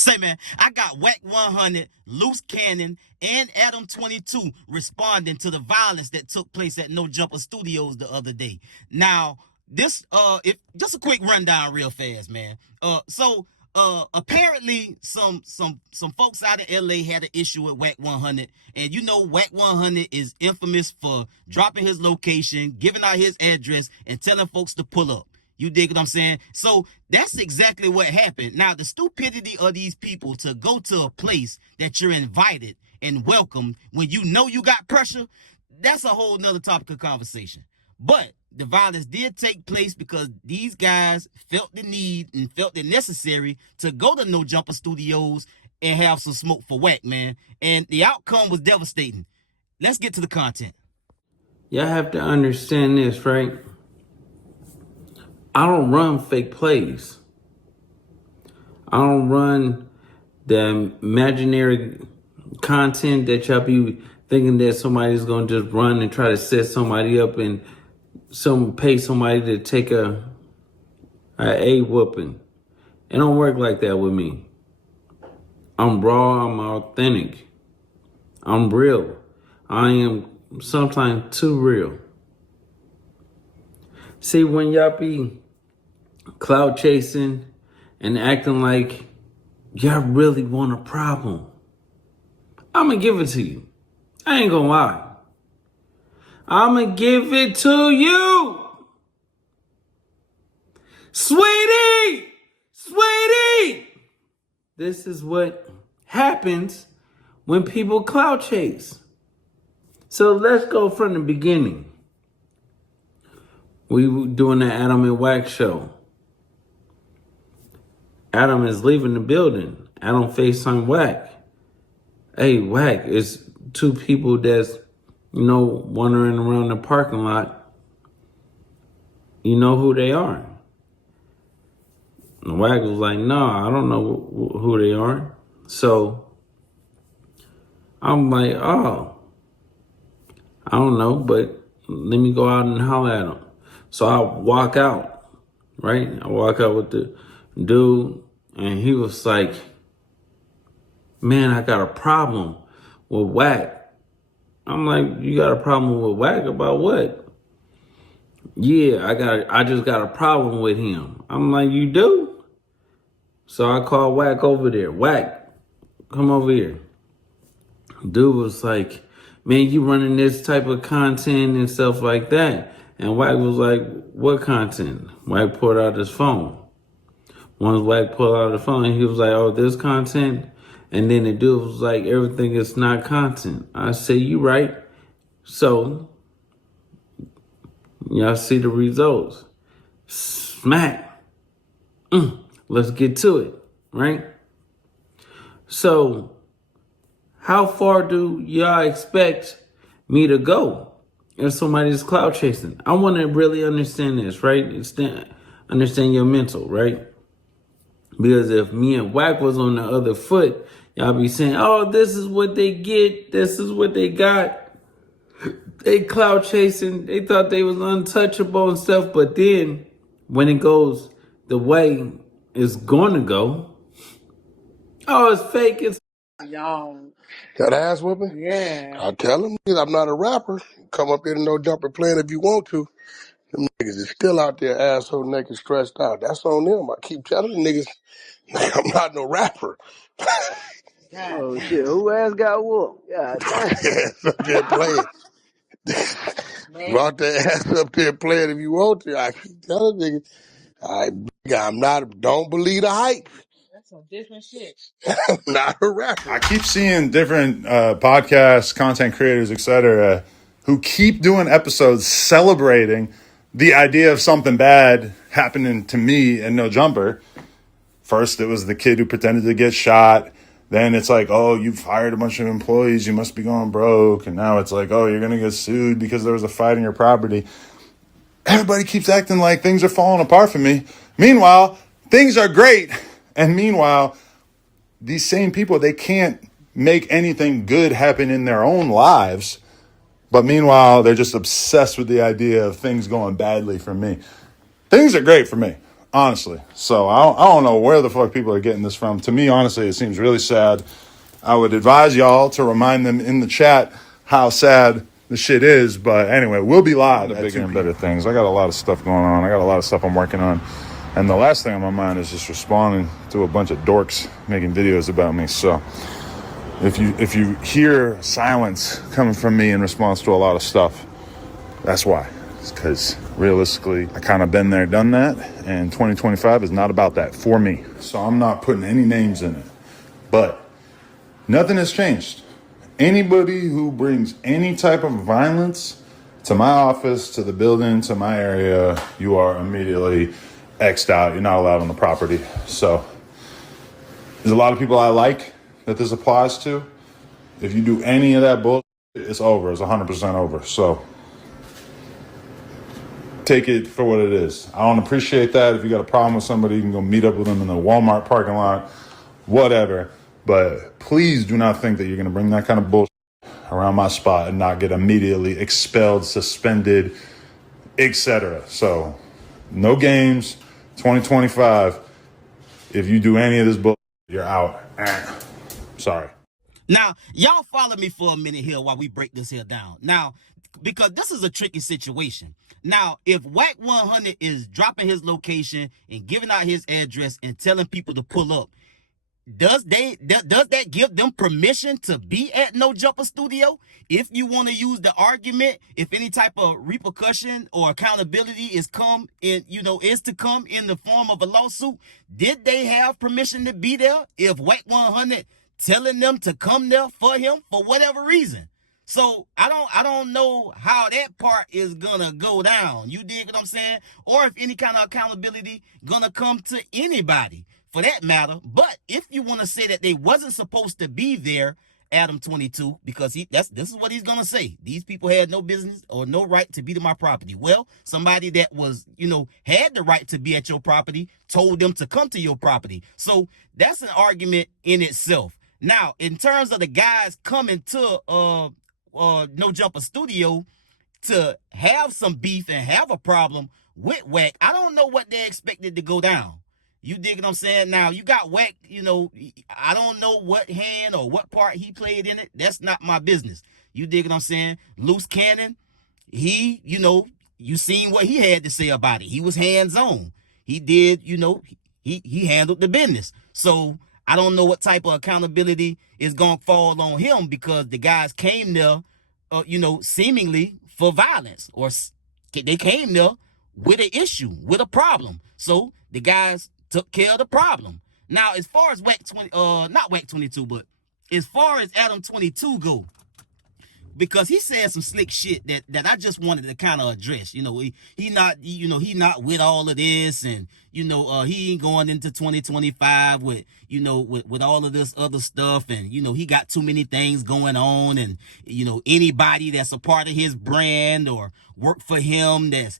Say, man, I got Wack 100, Luce Cannon, and Adam22 responding to the violence that took place at No Jumper Studios the other day. Now, this if just a quick rundown real fast, man. Apparently some folks out of LA had an issue with Wack 100, and you know Wack 100 is infamous for dropping his location, giving out his address, and telling folks to pull up. You dig what I'm saying? So that's exactly what happened. Now, the stupidity of these people to go to a place that you're invited and welcomed when you know you got pressure, that's a whole nother topic of conversation. But the violence did take place because these guys felt the need and felt it necessary to go to No Jumper Studios and have some smoke for Wack, man. And the outcome was devastating. Let's get to the content. Y'all have to understand this, right? I don't run fake plays. I don't run the imaginary content that y'all be thinking that somebody's gonna just run and try to set somebody up and pay somebody to take a whooping. It don't work like that with me. I'm raw, I'm authentic. I'm real. I am sometimes too real. See, when y'all be cloud chasing and acting like y'all really want a problem, I'm gonna give it to you. I ain't gonna lie. I'm gonna give it to you. Sweetie! Sweetie! This is what happens when people cloud chase. So let's go from the beginning. We were doing the Adam and Wack show. Adam is leaving the building. Adam FaceTime Wack. Hey, Wack, it's two people that's, wandering around the parking lot. You know who they are. And Wack was like, no, I don't know who they are. So I'm like, oh, I don't know, but let me go out and holler at them. So I walk out, right? I walk out with the dude, and he was like, man, I got a problem with Wack. I'm like, you got a problem with Wack about what? Yeah, I just got a problem with him. I'm like, you do? So I called Wack over there. Wack, come over here. Dude was like, man, you running this type of content and stuff like that. And Wack was like, what content? Wack pulled out his phone. Once Wack pulled out the phone, he was like, oh, this content? And then the dude was like, everything is not content. I say, you right. So, y'all see the results. Smack. Let's get to it, right? So, how far do y'all expect me to go if somebody's cloud chasing? I want to really understand this, right? Understand your mental, right? Because if me and Wack was on the other foot, y'all be saying, oh, this is what they get. This is what they got. They cloud chasing. They thought they was untouchable and stuff. But then when it goes the way it's going to go, oh, it's fake. It's Y'all, That ass whooping? yeah. I tell them I'm not a rapper. Come up here to No Jumper playing if you want to. Them niggas is still out there asshole naked stressed out. That's on them. I keep telling the niggas I'm not no rapper. Oh shit, who ass got whooped? God damn. Ass up there playing. Man, Brought their ass up there playing if you want to. I keep telling niggas, don't believe the hype. that's some different shit. I'm not a rapper. I keep seeing different podcasts, content creators, etc., who keep doing episodes celebrating the idea of something bad happening to me and No Jumper. First, it was the kid who pretended to get shot. Then it's like, oh, you fired a bunch of employees. You must be going broke. And now it's like, oh, you're going to get sued because there was a fight in your property. Everybody keeps acting like things are falling apart for me. Meanwhile, things are great. And meanwhile, these same people, they can't make anything good happen in their own lives. But meanwhile, they're just obsessed with the idea of things going badly for me. Things are great for me. Honestly. So I don't know where the fuck people are getting this from. To me, honestly, it seems really sad. I would advise y'all to remind them in the chat how sad the shit is. But anyway, we'll be live at bigger and better things. I got a lot of stuff going on. I got a lot of stuff I'm working on. And the last thing on my mind is just responding to a bunch of dorks making videos about me. So if you hear silence coming from me in response to a lot of stuff, that's why. It's because realistically, I kind of been there, done that. And 2025 is not about that for me. So I'm not putting any names in it. But nothing has changed. Anybody who brings any type of violence to my office, to the building, to my area, you are immediately X'd out. You're not allowed on the property. So there's a lot of people I like that this applies to. If you do any of that bullshit, it's over. It's 100% over. So take it for what it is. I don't appreciate that. If you got a problem with somebody, you can go meet up with them in the Walmart parking lot, whatever. But please do not think that you're going to bring that kind of bullshit around my spot and not get immediately expelled, suspended, etc. So no games. 2025. If you do any of this bullshit, you're out. Sorry. Now, y'all follow me for a minute here while we break this here down. Now, because this is a tricky situation. Now, if Wack 100 is dropping his location and giving out his address and telling people to pull up, does that give them permission to be at No Jumper Studio? If you want to use the argument, if any type of repercussion or accountability is to come in the form of a lawsuit, did they have permission to be there if Wack 100 telling them to come there for him for whatever reason? So I don't know how that part is gonna go down. You dig what I'm saying? Or if any kind of accountability gonna come to anybody for that matter. But if you want to say that they wasn't supposed to be there, Adam22, because this is what he's gonna say. These people had no business or no right to be to my property. Well, somebody that was, had the right to be at your property told them to come to your property. So that's an argument in itself. Now, in terms of the guys coming to No Jumper Studio to have some beef and have a problem with Wack, I don't know what they expected to go down. You dig what I'm saying? Now, you got Wack, I don't know what hand or what part he played in it. That's not my business. You dig what I'm saying? Luce Cannon, he, you seen what he had to say about it. He was hands-on. He did, he handled the business. So I don't know what type of accountability is going to fall on him because the guys came there, seemingly for violence, or they came there with an issue, with a problem. So the guys took care of the problem. Now, as far as not Wack 22, but as far as Adam22 go, because he said some slick shit that I just wanted to kind of address. He not with all of this, and he ain't going into 2025 with with all of this other stuff, and he got too many things going on, and anybody that's a part of his brand or work for him that's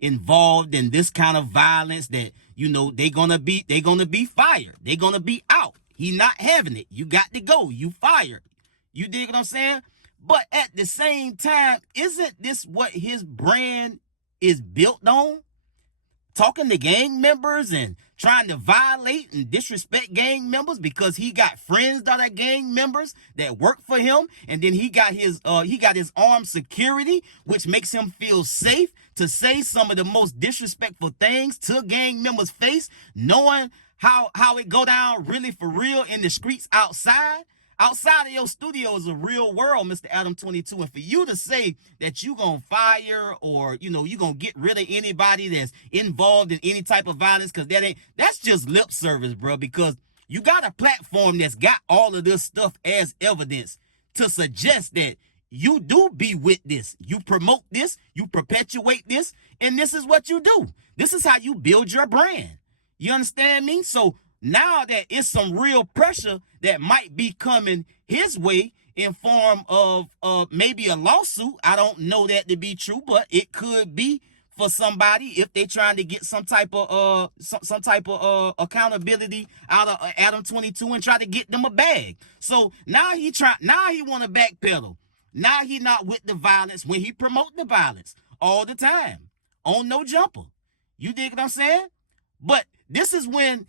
involved in this kind of violence, that they gonna be fired, they gonna be out. He not having it. You got to go. You fired. You dig what I'm saying? But at the same time, isn't this what his brand is built on? Talking to gang members and trying to violate and disrespect gang members because he got friends that are gang members that work for him, and then he got his armed security, which makes him feel safe to say some of the most disrespectful things to gang members' face, knowing how it go down really for real in the streets outside. Outside of your studio is a real world, Mr. Adam22. And for you to say that you gonna fire or, you gonna get rid of anybody that's involved in any type of violence, because that's just lip service, bro. Because you got a platform that's got all of this stuff as evidence to suggest that you do be with this. You promote this, you perpetuate this, and this is what you do. This is how you build your brand. You understand me? So now that it's some real pressure that might be coming his way in form of maybe a lawsuit. I don't know that to be true, but it could be for somebody if they're trying to get some type of accountability out of Adam22 and try to get them a bag. So now he want to backpedal. Now he not with the violence when he promote the violence all the time on No Jumper. You dig what I'm saying? But this is when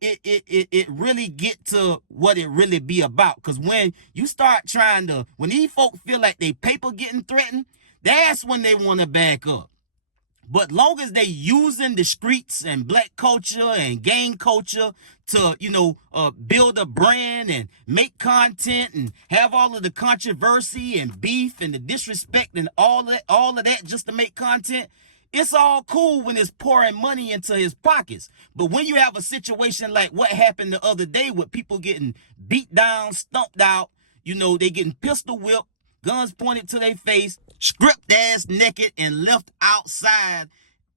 it really get to what it really be about. Cause when you start when these folk feel like they paper getting threatened, that's when they want to back up. But long as they using the streets and black culture and gang culture to, build a brand and make content and have all of the controversy and beef and the disrespect and all of that just to make content, it's all cool when it's pouring money into his pockets. But when you have a situation like what happened the other day with people getting beat down, stumped out, they getting pistol whipped, guns pointed to their face, stripped ass naked and left outside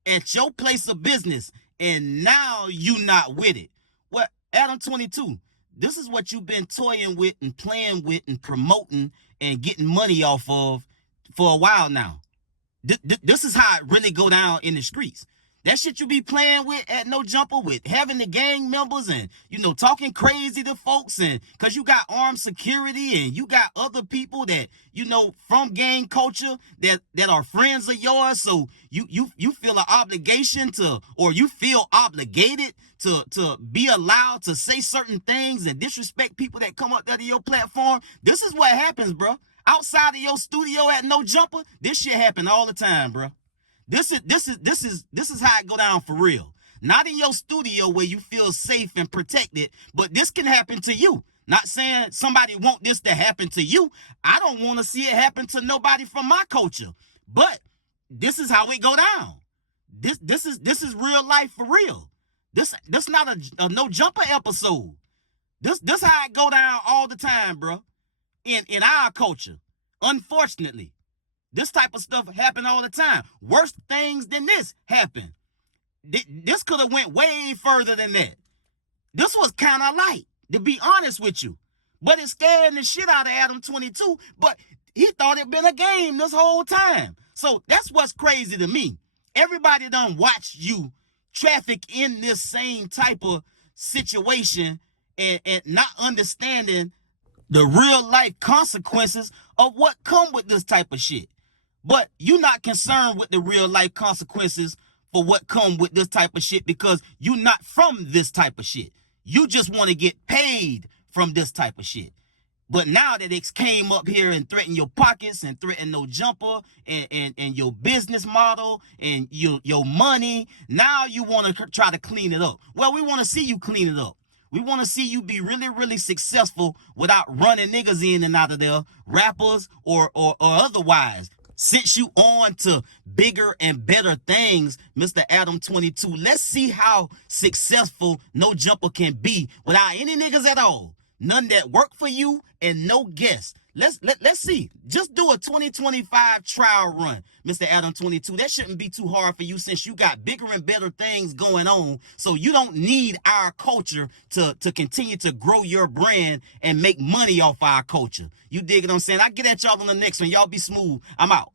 at your place of business, and now you not with it. Well, Adam22, this is what you've been toying with and playing with and promoting and getting money off of for a while now. This is how it really go down in the streets. That shit you be playing with at No Jumper, with having the gang members and, talking crazy to folks, and because you got armed security and you got other people that, from gang culture that are friends of yours. So you feel an obligation or you feel obligated to be allowed to say certain things and disrespect people that come up there to your platform. This is what happens, bro. Outside of your studio at No Jumper, this shit happen all the time, bro. This is how it go down for real. Not in your studio where you feel safe and protected, but this can happen to you. Not saying somebody want this to happen to you. I don't want to see it happen to nobody from my culture. But this is how it go down. This is real life for real. This not a No Jumper episode. This how it go down all the time, bro. In our culture, unfortunately. This type of stuff happen all the time. Worse things than this happen. This could have went way further than that. This was kind of light, to be honest with you. But it's scaring the shit out of Adam22. But he thought it been a game this whole time. So that's what's crazy to me. Everybody done watched you traffic in this same type of situation and not understanding the real life consequences of what come with this type of shit. But you're not concerned with the real life consequences for what come with this type of shit because you're not from this type of shit. You just want to get paid from this type of shit. But now that it came up here and threatened your pockets and threatened No Jumper and your business model and your money, now you want to try to clean it up. Well, we want to see you clean it up. We want to see you be really, really successful without running niggas in and out of there, rappers or otherwise. Since you on to bigger and better things, Mr. Adam22, let's see how successful No Jumper can be without any niggas at all. None that work for you and no guests. Let's see. Just do a 2025 trial run, Mr. Adam22. That shouldn't be too hard for you since you got bigger and better things going on. So you don't need our culture to continue to grow your brand and make money off our culture. You dig what I'm saying? I get at y'all on the next one. Y'all be smooth. I'm out.